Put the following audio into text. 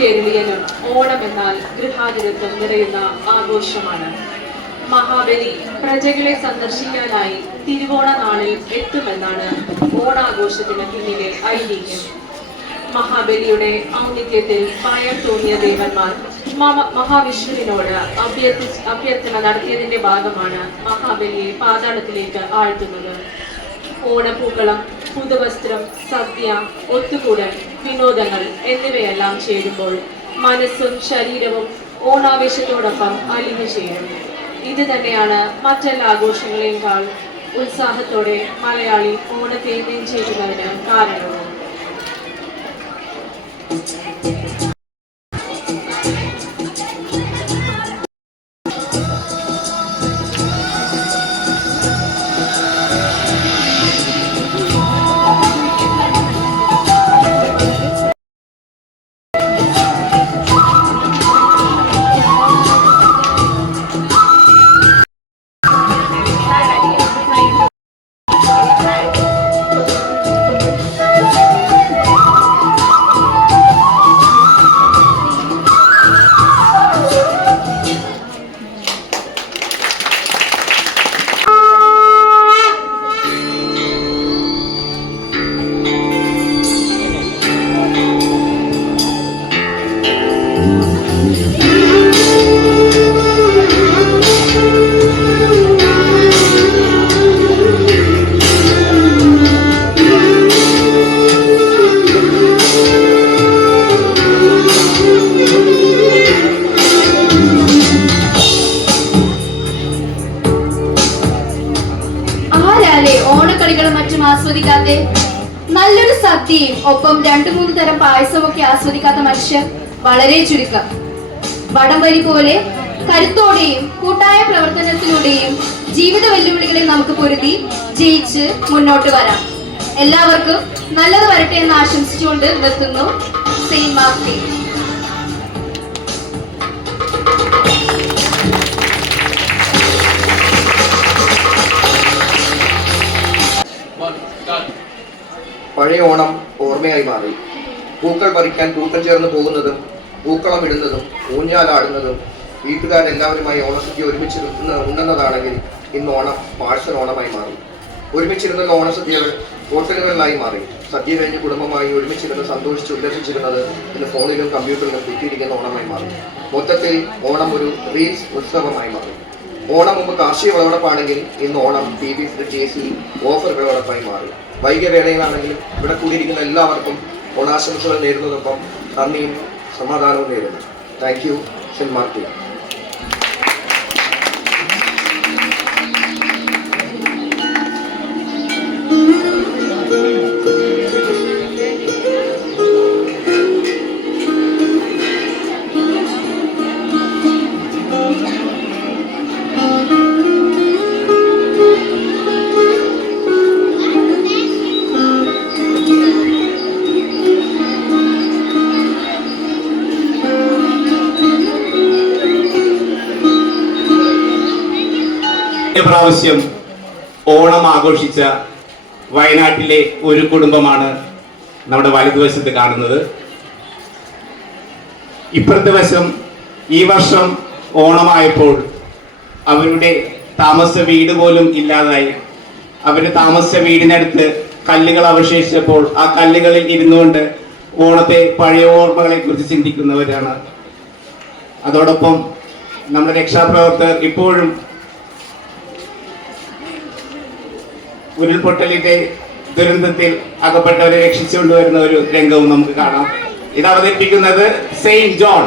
കേരളീയനും ഓണം എന്നാൽ ഗൃഹാതിരത്വം നിറയുന്ന ആഘോഷമാണ്. മഹാബലി പ്രജകളെ സന്ദർശിക്കാനായി തിരുവോണ നാളിൽ എത്തുമെന്നാണ് ഓണാഘോഷത്തിന് പിന്നിലെ ഐതിഹ്യം. മഹാബലിയുടെ ഔന്നിത്യത്തിൽ ഭയം തോന്നിയ ദേവന്മാർ മഹാവിഷ്ണുവിനോട് അഭ്യർത്ഥന നടത്തിയതിന്റെ ഭാഗമാണ് മഹാബലിയെ പാതാളത്തിലേക്ക് ആഴ്ത്തുന്നത്. ഓണപ്പൂക്കളം, പുതുവസ്ത്രം, സദ്യ, ഒത്തുകൂടൽ, വിനോദങ്ങൾ എന്നിവയെല്ലാം ചേരുമ്പോൾ മനസ്സും ശരീരവും ഓണാവേശത്തോടൊപ്പം അലിഞ്ഞു ചേരും. ഇത് തന്നെയാണ് മറ്റെല്ലാ ആഘോഷങ്ങളെക്കാൾ ഉത്സാഹത്തോടെ മലയാളി ഓണത്തെ നെഞ്ചേറ്റുന്നതിന് കാരണവും. ഓണക്കളികളും മറ്റും ആസ്വദിക്കാതെ നല്ലൊരു സദ്യയും ഒപ്പം 2-3 തരം പായസമൊക്കെ ആസ്വദിക്കാത്ത മനുഷ്യർ വളരെ ചുരുക്കം. വടംവലി പോലെ കരുത്തോടെയും കൂട്ടായ പ്രവർത്തനത്തിലൂടെയും ജീവിത വെല്ലുവിളികളെ നമുക്ക് പൊരുതി ജയിച്ച് മുന്നോട്ട് വരാം. എല്ലാവർക്കും നല്ലത് വരട്ടെ എന്ന് ആശംസിച്ചുകൊണ്ട് നിർത്തുന്നു. Saint Martin. പഴയ ഓണം ഓർമ്മയായി മാറി. പൂക്കൾ പറിക്കാൻ കൂട്ടം ചേർന്ന് പോകുന്നതും പൂക്കളം ഇടുന്നതും ഊഞ്ഞാലാടുന്നതും വീട്ടുകാരെല്ലാവരുമായി ഓണസദ്യ ഉണ്ടെന്നതാണെങ്കിൽ ഇന്ന് ഓണം പാഴ്സൽ ഓണമായി മാറി. ഒരുമിച്ചിരുന്നുള്ള ഓണസദ്യകൾ ഹോട്ടലുകളിലായി മാറി. സദ്യ കഴിഞ്ഞ് കുടുംബമായി ഒരുമിച്ചിരുന്ന് സന്തോഷിച്ച് ഉല്ലസിച്ചിരുന്നത് ഇന്ന് ഫോണിലും കമ്പ്യൂട്ടറിലും കുത്തിയിരിക്കുന്ന ഓണമായി മാറി. മൊത്തത്തിൽ ഓണം ഒരു റീൽസ് ഉത്സവമായി മാറി. ഓണം മുമ്പ് കാർഷിക വിളവെടുപ്പാണെങ്കിൽ ഇന്ന് Onam TV, fridge, AC offer വിളവെടുപ്പായി മാറി. വൈകിയ വേളയിലാണെങ്കിലും ഇവിടെ കൂടിയിരിക്കുന്ന എല്ലാവർക്കും ഓണാശംസകൾ നേരുന്നതൊപ്പം നന്ദിയും സമാധാനവും നേരുന്നു. Thank you. Saint Martin. പ്രാവശ്യം ഓണം ആഘോഷിച്ച വയനാട്ടിലെ ഒരു കുടുംബമാണ് നമ്മുടെ വലതുവശത്ത് കാണുന്നത്. ഇപ്പുറത്തെ വശം ഈ വർഷം ഓണമായപ്പോൾ അവരുടെ താമസ വീട് പോലും ഇല്ലാതായി. അവരുടെ താമസ വീടിനടുത്ത് കല്ലുകൾ അവശേഷിച്ചപ്പോൾ ആ കല്ലുകളിൽ ഇരുന്നുകൊണ്ട് ഓണത്തെ പഴയ ഓർമ്മകളെ കുറിച്ച് ചിന്തിക്കുന്നവരാണ്. അതോടൊപ്പം നമ്മുടെ രക്ഷാപ്രവർത്തകർ ഇപ്പോഴും ഉരുൾപൊട്ടലിന്റെ ദുരന്തത്തിൽ അകപ്പെട്ടവരെ രക്ഷിച്ചുകൊണ്ടുവരുന്ന ഒരു രംഗവും നമുക്ക് കാണാം. ഇത് അവതരിപ്പിക്കുന്നത് സെയിന്റ് ജോൺ.